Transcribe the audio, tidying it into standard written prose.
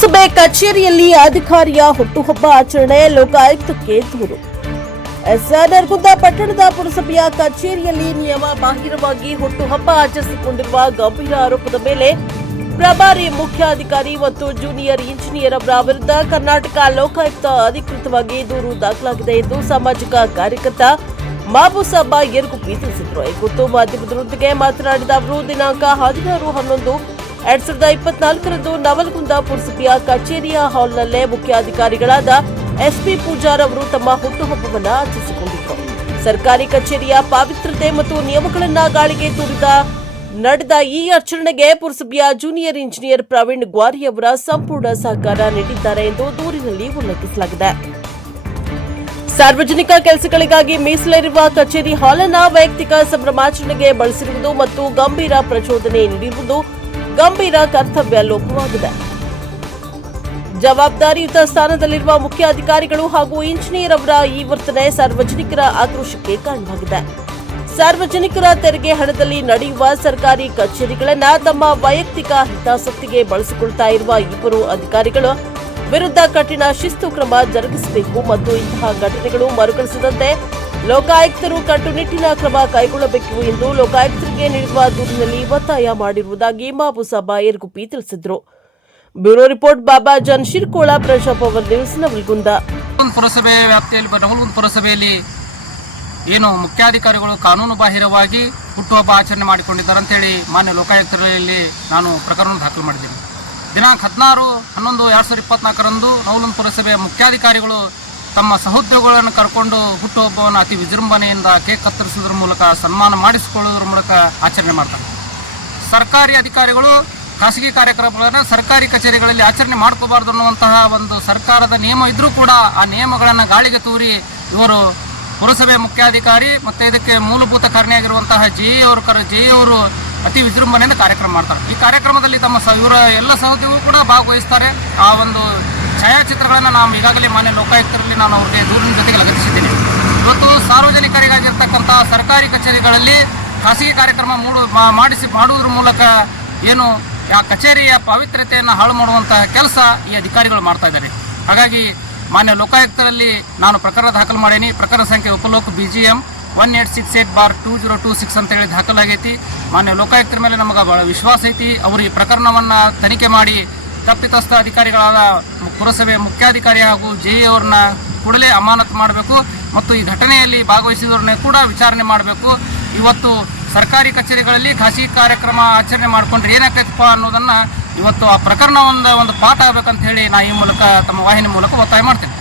ಪುರಸಭೆ ಕಚೇರಿಯಲ್ಲಿ ಅಧಿಕಾರಿಯ ಹುಟ್ಟುಹಬ್ಬ ಆಚರಣೆ ಲೋಕಾಯುಕ್ತಕ್ಕೆ ದೂರು. ನರಗುಂದ ಪಟ್ಟಣದ ಪುರಸಭೆಯ ಕಚೇರಿಯಲ್ಲಿ ನಿಯಮ ಬಾಹಿರವಾಗಿ ಹುಟ್ಟುಹಬ್ಬ ಆಚರಿಸಿಕೊಂಡಿರುವ ಗಂಭೀರ ಆರೋಪದ ಮೇಲೆ ಪ್ರಭಾರಿ ಮುಖ್ಯಾಧಿಕಾರಿ ಮತ್ತು ಜೂನಿಯರ್ ಇಂಜಿನಿಯರ್ ಅವರ ವಿರುದ್ಧ ಕರ್ನಾಟಕ ಲೋಕಾಯುಕ್ತ ಅಧಿಕೃತವಾಗಿ ದೂರು ದಾಖಲಾಗಿದೆ ಎಂದು ಸಾಮಾಜಿಕ ಕಾರ್ಯಕರ್ತ ಮಾಬುಸಾಬ ಯರ್ಗುಪ್ಪಿ ತಿಳಿಸಿದರು. ಈ ಕುರಿತು ಮಾಧ್ಯಮದೊಂದಿಗೆ ಮಾತನಾಡಿದ ಅವರು ದಿನಾಂಕ 16/11/2024ರಂದು ನವಲಗುಂದ ಪುರಸಭೆಯ ಕಚೇರಿಯ ಹಾಲ್ನಲ್ಲೇ ಮುಖ್ಯಾಧಿಕಾರಿಗಳಾದ ಎಸ್ಪಿ ಪೂಜಾರ್ ಅವರು ತಮ್ಮ ಹುಟ್ಟುಹಬ್ಬವನ್ನು ಆಚರಿಸಿಕೊಂಡಿದ್ದರು. ಸರ್ಕಾರಿ ಕಚೇರಿಯ ಪಾವಿತ್ರತೆ ಮತ್ತು ನಿಯಮಗಳನ್ನು ಗಾಳಿಗೆ ತೂರಿದ ನಡೆದ ಈ ಆಚರಣೆಗೆ ಪುರಸಭೆಯ ಜೂನಿಯರ್ ಇಂಜಿನಿಯರ್ ಪ್ರವೀಣ್ ಗ್ವಾರಿ ಅವರ ಸಂಪೂರ್ಣ ಸಹಕಾರ ನೀಡಿದ್ದಾರೆ ಎಂದು ದೂರಿನಲ್ಲಿ ಉಲ್ಲೇಖಿಸಲಾಗಿದೆ. ಸಾರ್ವಜನಿಕ ಕೆಲಸಗಳಿಗಾಗಿ ಮೀಸಲಿರುವ ಕಚೇರಿ ಹಾಲ್ ಅನ್ನು ವೈಯಕ್ತಿಕ ಸಂಭ್ರಮಾಚರಣೆಗೆ ಬಳಸಿರುವುದು ಮತ್ತು ಗಂಭೀರ ಪ್ರಚೋದನೆ ನೀಡಿರುವುದು ಗಂಭೀರ ಕರ್ತವ್ಯ ಲೋಪವಾಗಿದೆ. ಜವಾಬ್ದಾರಿಯುತ ಸ್ಥಾನದಲ್ಲಿರುವ ಮುಖ್ಯಾಧಿಕಾರಿಗಳು ಹಾಗೂ ಇಂಜಿನಿಯರ್ ಅವರ ಈ ವರ್ತನೆ ಸಾರ್ವಜನಿಕರ ಆಕ್ರೋಶಕ್ಕೆ ಕಾರಣವಾಗಿದೆ. ಸಾರ್ವಜನಿಕರ ತೆರಿಗೆ ಹಣದಲ್ಲಿ ನಡೆಯುವ ಸರ್ಕಾರಿ ಕಚೇರಿಗಳನ್ನು ತಮ್ಮ ವೈಯಕ್ತಿಕ ಹಿತಾಸಕ್ತಿಗೆ ಬಳಸಿಕೊಳ್ತಾ ಇರುವ ಇಬ್ಬರು ಅಧಿಕಾರಿಗಳ ವಿರುದ್ಧ ಕಠಿಣ ಶಿಸ್ತು ಕ್ರಮ ಜರುಗಿಸಬೇಕು ಮತ್ತು ಇಂತಹ ಘಟನೆಗಳು ಮರುಕಳಿಸದಂತೆ ಲೋಕಾಯುಕ್ತರು ಕಟ್ಟುನಿಟ್ಟಿನ ಕ್ರಮ ಕೈಗೊಳ್ಳಬೇಕು ಎಂದು ಲೋಕಾಯುಕ್ತರಿಗೆ ನೀಡಿರುವ ದೂರಿನಲ್ಲಿ ಒತ್ತಾಯ ಮಾಡಿರುವುದಾಗಿ ಮಾಬುಸಾಬ ಯರ್ಗುಪ್ಪಿ ತಿಳಿಸಿದರು. ಬ್ಯೂರೋ ರಿಪೋರ್ಟ್ ಬಾಬಾ ಜಾನ್ ಶಿರ್ಕೋಳ, ಪ್ರಜಾಪವರ್ ನ್ಯೂಸ್, ನವಲಗುಂದ. ಪುರಸಭೆ ವ್ಯಾಪ್ತಿಯಲ್ಲಿ ನವಲಗುಂದ ಪುರಸಭೆಯಲ್ಲಿ ಏನು ಮುಖ್ಯಾಧಿಕಾರಿಗಳು ಕಾನೂನು ಬಾಹಿರವಾಗಿ ಹುಟ್ಟುಹಬ್ಬ ಆಚರಣೆ ಮಾಡಿಕೊಂಡಿದ್ದಾರೆ ಅಂತೇಳಿ ಮಾನ್ಯ ಲೋಕಾಯುಕ್ತರಲ್ಲಿ ನಾನು ಪ್ರಕರಣ ದಾಖಲು ಮಾಡಿದ್ದೇನೆ. ದಿನಾಂಕ 16/11/2024ರಂದು ನವಲಗುಂದ ಪುರಸಭೆಯ ಮುಖ್ಯಾಧಿಕಾರಿಗಳು ತಮ್ಮ ಸಹೋದ್ಯೋಗಿಗಳನ್ನು ಕರ್ಕೊಂಡು ಹುಟ್ಟುಹಬ್ಬವನ್ನು ಅತಿ ವಿಜೃಂಭಣೆಯಿಂದ ಕೇಕ್ ಕತ್ತರಿಸುವುದರ ಮೂಲಕ ಸನ್ಮಾನ ಮಾಡಿಸಿಕೊಳ್ಳುವುದರ ಮೂಲಕ ಆಚರಣೆ ಮಾಡ್ತಾರೆ. ಸರ್ಕಾರಿ ಅಧಿಕಾರಿಗಳು ಖಾಸಗಿ ಕಾರ್ಯಕ್ರಮಗಳನ್ನು ಸರ್ಕಾರಿ ಕಚೇರಿಗಳಲ್ಲಿ ಆಚರಣೆ ಮಾಡ್ಕೋಬಾರ್ದು ಅನ್ನುವಂತಹ ಒಂದು ಸರ್ಕಾರದ ನಿಯಮ ಇದ್ರೂ ಕೂಡ ಆ ನಿಯಮಗಳನ್ನು ಗಾಳಿಗೆ ತೂರಿ ಇವರು ಪುರಸಭೆ ಮುಖ್ಯಾಧಿಕಾರಿ ಮತ್ತು ಇದಕ್ಕೆ ಮೂಲಭೂತ ಕಾರಣಿಯಾಗಿರುವಂತಹ ಜೆ ಅವರು ಅತಿ ವಿಜೃಂಭಣೆಯಿಂದ ಕಾರ್ಯಕ್ರಮ ಮಾಡ್ತಾರೆ. ಈ ಕಾರ್ಯಕ್ರಮದಲ್ಲಿ ತಮ್ಮ ಇವರ ಎಲ್ಲ ಸಹೋದ್ಯೋಗಿಗಳು ಕೂಡ ಭಾಗವಹಿಸ್ತಾರೆ. ಆ ಒಂದು ಛಾಯಾಚಿತ್ರಗಳನ್ನು ನಾವು ಈಗಾಗಲೇ ಮಾನ್ಯ ಲೋಕಾಯುಕ್ತರಲ್ಲಿ ನಾನು ಅವರಿಗೆ ದೂರಿನ ಜೊತೆಗೆ ಲಗತ್ತಿಸಿದ್ದೀನಿ. ಇವತ್ತು ಸಾರ್ವಜನಿಕರಿಗಾಗಿರ್ತಕ್ಕಂಥ ಸರ್ಕಾರಿ ಕಚೇರಿಗಳಲ್ಲಿ ಖಾಸಗಿ ಕಾರ್ಯಕ್ರಮ ಮಾಡುವುದರ ಮೂಲಕ ಏನು ಆ ಕಚೇರಿಯ ಪವಿತ್ರತೆಯನ್ನು ಹಾಳು ಮಾಡುವಂತಹ ಕೆಲಸ ಈ ಅಧಿಕಾರಿಗಳು ಮಾಡ್ತಾ ಇದ್ದಾರೆ. ಹಾಗಾಗಿ ಮಾನ್ಯ ಲೋಕಾಯುಕ್ತರಲ್ಲಿ ನಾನು ಪ್ರಕರಣ ದಾಖಲು ಮಾಡೀನಿ. ಪ್ರಕರಣ ಸಂಖ್ಯೆ ಉಪಲೋಕ BGM 1868/2026 ಅಂತ ಹೇಳಿ ದಾಖಲಾಗೈತಿ. ಮಾನ್ಯ ಲೋಕಾಯುಕ್ತರ ಮೇಲೆ ನಮಗೆ ಬಹಳ ವಿಶ್ವಾಸ ಐತಿ. ಅವರು ಈ ಪ್ರಕರಣವನ್ನು ತನಿಖೆ ಮಾಡಿ ತಪ್ಪಿತಸ್ಥ ಅಧಿಕಾರಿಗಳಾದ ಪುರಸಭೆ ಮುಖ್ಯಾಧಿಕಾರಿ ಹಾಗೂ JE ಅವ್ರನ್ನ ಕೂಡಲೇ ಅಮಾನತು ಮಾಡಬೇಕು ಮತ್ತು ಈ ಘಟನೆಯಲ್ಲಿ ಭಾಗವಹಿಸಿದವ್ರನ್ನ ಕೂಡ ವಿಚಾರಣೆ ಮಾಡಬೇಕು. ಇವತ್ತು ಸರ್ಕಾರಿ ಕಚೇರಿಗಳಲ್ಲಿ ಖಾಸಗಿ ಕಾರ್ಯಕ್ರಮ ಆಚರಣೆ ಮಾಡಿಕೊಂಡ್ರೆ ಏನಾಗ್ತೈತಪ್ಪ ಅನ್ನೋದನ್ನು ಇವತ್ತು ಆ ಪ್ರಕರಣ ಒಂದು ಪಾಠ ಆಗಬೇಕಂತ ಹೇಳಿ ನಾ ಈ ಮೂಲಕ ತಮ್ಮ ವಾಹಿನಿ ಮೂಲಕ ಒತ್ತಾಯ ಮಾಡ್ತೇನೆ.